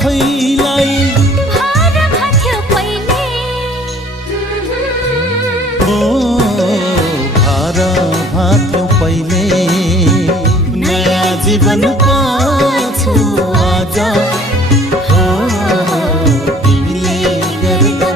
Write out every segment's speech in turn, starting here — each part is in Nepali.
आफैलाई भार भाथ्यो पहिले ओ भार भाथ्यो पहिले नयाँ जीवन पाछु आज हो तिमीले गर्दा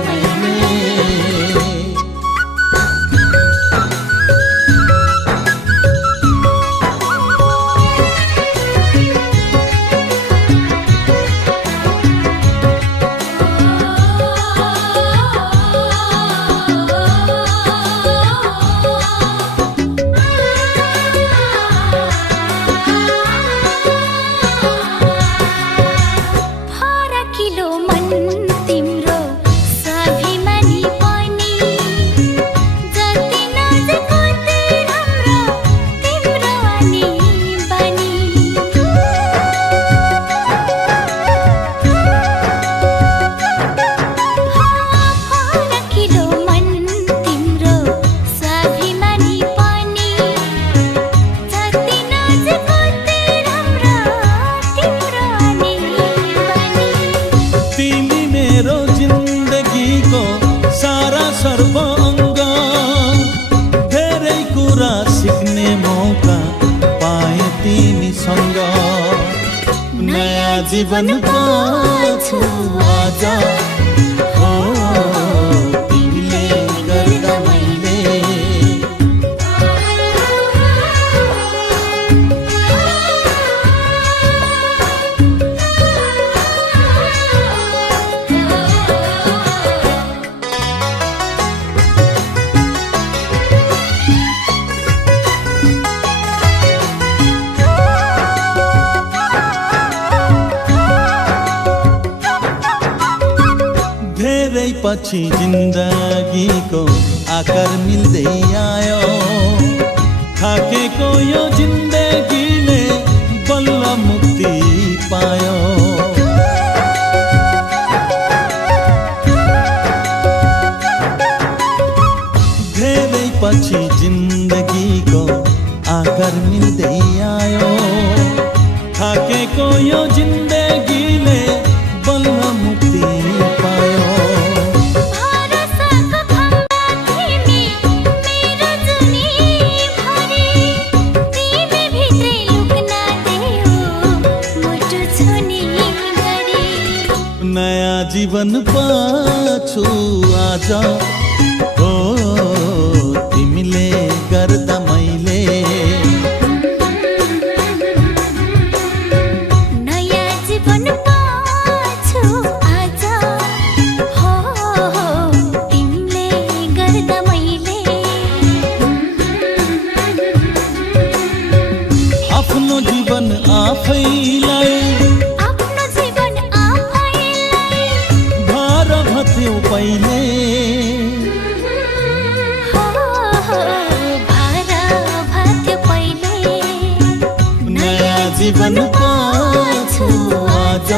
सर्वाङ्ग धेरै कुरा सिक्ने मौका पाए तिमीसँग नयाँ जीवन पाछु आज हो तिमीले गर्दा मैले धेरै पछि जिन्दगीको आकार मिल्दै आयो थाकेको यो जिन्दगीले बल्ल मुक्ति पायो धेरै पछि जिन्दगीको आकार मिल्दै आयो थाकेको यो जिन्दगीले बल्ल मुक्ति पायो नयाँ जीवन पाछु आज हो तिमीले गर्दा मैले नयाँ जीवन पाछु आज हो तिमीले गर्दा मैले आफ्नो जीवन आफैलाई पहिले भार भाथ्यो पहिले नयाँ जीवन पाछु आज